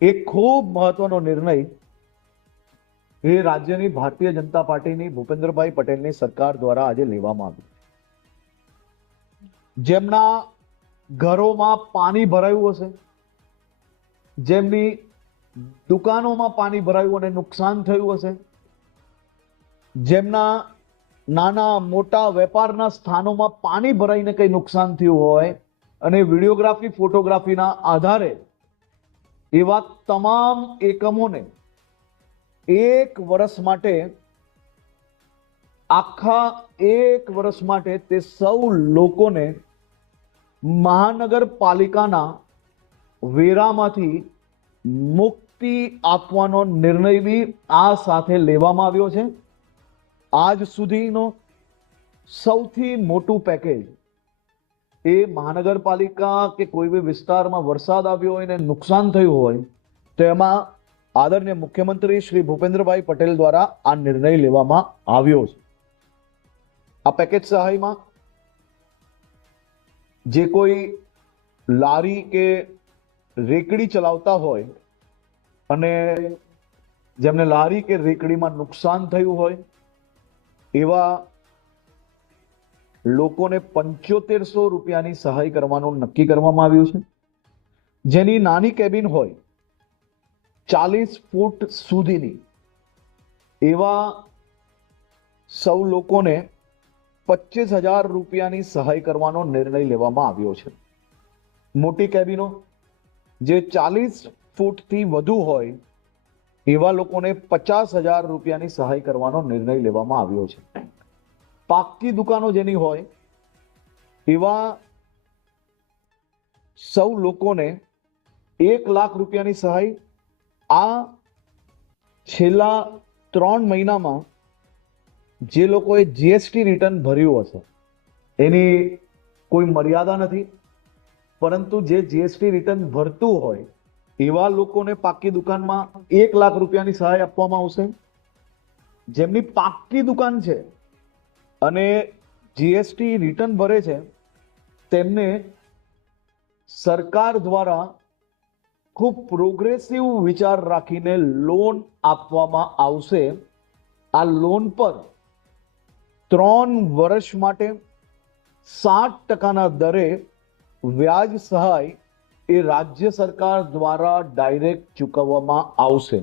એક ખૂબ મહત્વનો નિર્ણય એ રાજ્યની ભારતીય જનતા પાર્ટીની ભૂપેન્દ્રભાઈ પટેલની સરકાર દ્વારા આજે લેવામાં આવ્યો, જેમના ઘરોમાં પાણી ભરાયું હશે, જેમની દુકાનોમાં પાણી ભરાયું અને નુકસાન થયું હશે, જેમના નાના મોટા વેપારના સ્થાનોમાં પાણી ભરાઈને કંઈ નુકસાન થયું હોય અને વિડીયોગ્રાફી ફોટોગ્રાફીના આધારે એવા તમામ એકમોને એક વર્ષ માટે, આખા એક વર્ષ માટે તે સૌ લોકોને મહાનગરપાલિકાના વેરામાંથી મુક્તિ આપવાનો નિર્ણય બી આ સાથે લેવામાં આવ્યો છે. આજ સુધીનો સૌથી મોટું પેકેજ એ મહાનગરપાલિકા કે કોઈ બી વિસ્તારમાં વરસાદ આવ્યો હોય ને નુકસાન થયું હોય તો એમાં આદરણીય મુખ્યમંત્રી શ્રી ભૂપેન્દ્રભાઈ પટેલ દ્વારા આ નિર્ણય લેવામાં આવ્યો છે. આ પેકેજ સહાયમાં જે કોઈ લારી કે રેકડી ચલાવતા હોય અને જેમને લારી કે રેકડીમાં નુકસાન થયું હોય એવા લોકોને 7500 રૂપિયાની સહાય કરવાનું નક્કી કરવામાં આવ્યું છે. જેની નાની કેબિન હોય 40 ફૂટ સુધીની, એવા સૌ લોકોને 25,000 રૂપિયાની સહાય કરવાનો નિર્ણય લેવામાં આવ્યો છે. મોટી કેબિનો જે 40 ફૂટથી વધુ હોય એવા લોકોને 50,000 રૂપિયાની સહાય કરવાનો નિર્ણય લેવામાં આવ્યો છે. પાક્કી દુકાનો જેની હોય એવા સૌ લોકોને 1 લાખ રૂપિયાની સહાય. આ છેલ્લા 3 મહિનામાં જે લોકોએ જીએસટી રિટર્ન ભર્યું હશે એની કોઈ મર્યાદા નથી, પરંતુ જે જીએસટી રિટર્ન ભરતું હોય એવા લોકોને પાક્કી દુકાનમાં 1 લાખ રૂપિયાની સહાય આપવામાં આવશે. જેમની પાક્કી દુકાન છે અને જીએસટી રિટર્ન ભરે છે તેમને સરકાર દ્વારા ખૂબ પ્રોગ્રેસિવ વિચાર રાખીને લોન આપવામાં આવશે. આ લોન પર 3 વર્ષ માટે 7% દરે વ્યાજ સહાય એ રાજ્ય સરકાર દ્વારા ડાયરેક્ટ ચૂકવવામાં આવશે.